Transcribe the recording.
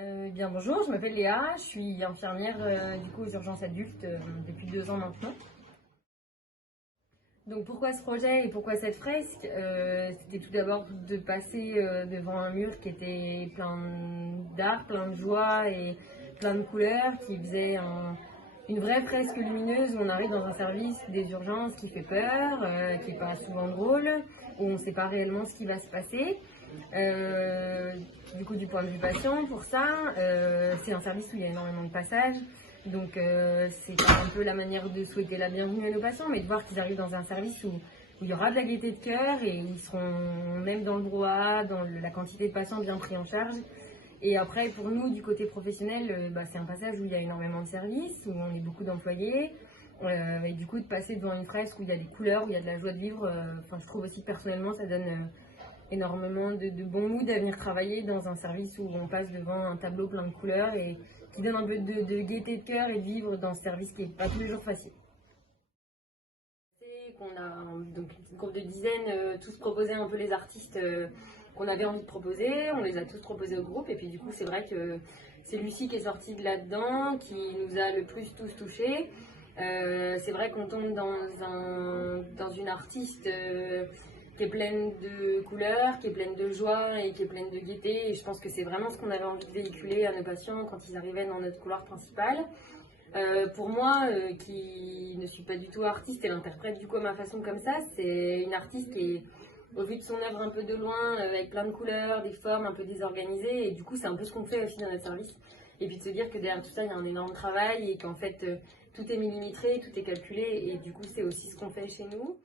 Bien bonjour, je m'appelle Léa, je suis infirmière du coup aux urgences adultes depuis 2 ans maintenant. Donc pourquoi ce projet et pourquoi cette fresque? C'était tout d'abord de passer devant un mur qui était plein d'art, plein de joie et plein de couleurs, qui faisait une vraie fresque lumineuse où on arrive dans un service des urgences qui fait peur, qui est pas souvent drôle, où on ne sait pas réellement ce qui va se passer. Euh, du coup, du point de vue patient, pour ça, c'est un service où il y a énormément de passages. Donc, c'est un peu la manière de souhaiter la bienvenue à nos patients, mais de voir qu'ils arrivent dans un service où il y aura de la gaieté de cœur et ils seront même dans le brouhaha, dans la quantité de patients bien pris en charge. Et après, pour nous, du côté professionnel, c'est un passage où il y a énormément de services, où on est beaucoup d'employés. Et du coup, de passer devant une fresque où il y a des couleurs, où il y a de la joie de vivre, je trouve aussi personnellement, ça donne énormément de bon mood à venir travailler dans un service où on passe devant un tableau plein de couleurs et qui donne un peu de gaieté de cœur et de vivre dans ce service qui n'est pas tous les jours facile. Qu'on a donc une groupe de dizaines, tous proposé un peu les artistes qu'on avait envie de proposer. On les a tous proposés au groupe et puis du coup c'est vrai que c'est Lucie qui est sortie de là-dedans, qui nous a le plus tous touchés. C'est vrai qu'on tombe dans une artiste qui est pleine de couleurs, qui est pleine de joie et qui est pleine de gaieté. Et je pense que c'est vraiment ce qu'on avait envie de véhiculer à nos patients quand ils arrivaient dans notre couloir principal. Pour moi, qui ne suis pas du tout artiste et l'interprète du coup à ma façon comme ça, c'est une artiste qui est, au vu de son œuvre un peu de loin, avec plein de couleurs, des formes un peu désorganisées, et du coup c'est un peu ce qu'on fait aussi dans notre service. Et puis de se dire que derrière tout ça, il y a un énorme travail et qu'en fait tout est millimétré, tout est calculé, et du coup c'est aussi ce qu'on fait chez nous.